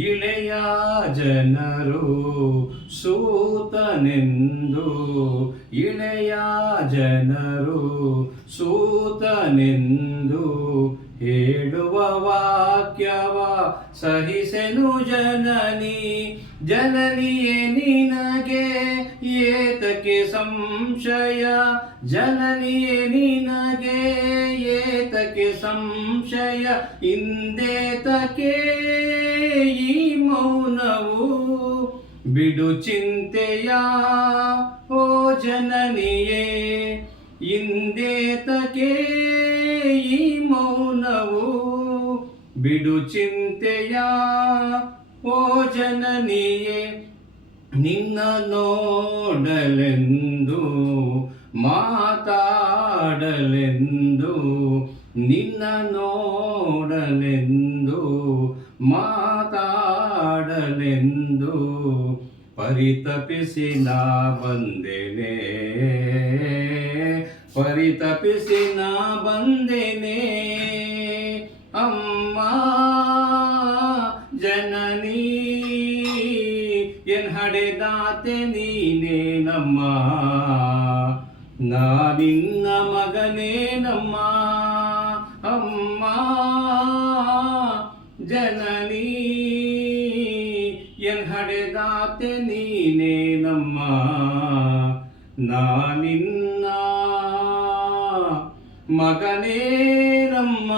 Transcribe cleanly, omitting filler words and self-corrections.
ಇಳೆಯ ಜನರು ಸೂತನೆಂದು ಇಳೆಯ ಜನರು ಸೂತನೆಂದು ಹೇಳುವ ವಾಕ್ಯವ ಸಹಿಸೆನು ಜನನಿ ಜನನಿಯೇ ನಿನಗೆ ಏತಕ್ಕೆ ಸಂಶಯ ಜನನಿಯೇ ನಿನಗೆ ಏತಕ್ಕೆ ಸಂಶಯ ಇಂದೇತಕ್ಕೆ ಈ ಮೌನವು ಬಿಡು ಚಿಂತೆಯ ಓ ಜನನಿಯೇ ಇಂದೇತಕ್ಕೆ ಈ ಮೌನವು ಬಿಡು ಚಿಂತೆಯ ಓ ಜನನಿಯೇ ನಿನ್ನ ನೋಡಲೆಂದು ಮಾತಾಡಲೆಂದು ನಿನ್ನ ನೋಡಲೆಂದು ಮಾತಾಡಲೆಂದು ಪರಿತಪಿಸಿ ನಾ ಬಂದೆನೆ ಪರಿತಪಿಸಿ ನಾ ಬಂದೆನೆ ಅಮ್ಮ ಜನನಿ ಎನ್ ಹಡೆದಾತೆ ನೀನೇ ನಮ್ಮ ನಾ ನಿನ್ನ ಮಗನೇ ನಮ್ಮ ಅಮ್ಮ ಜನನಿ ಎನ್ ಹಡೆದಾತೆ ನೀನೇ ನಮ್ಮ ನಾ ನಿನ್ನ ಮಗನೇ ನಮ್ಮ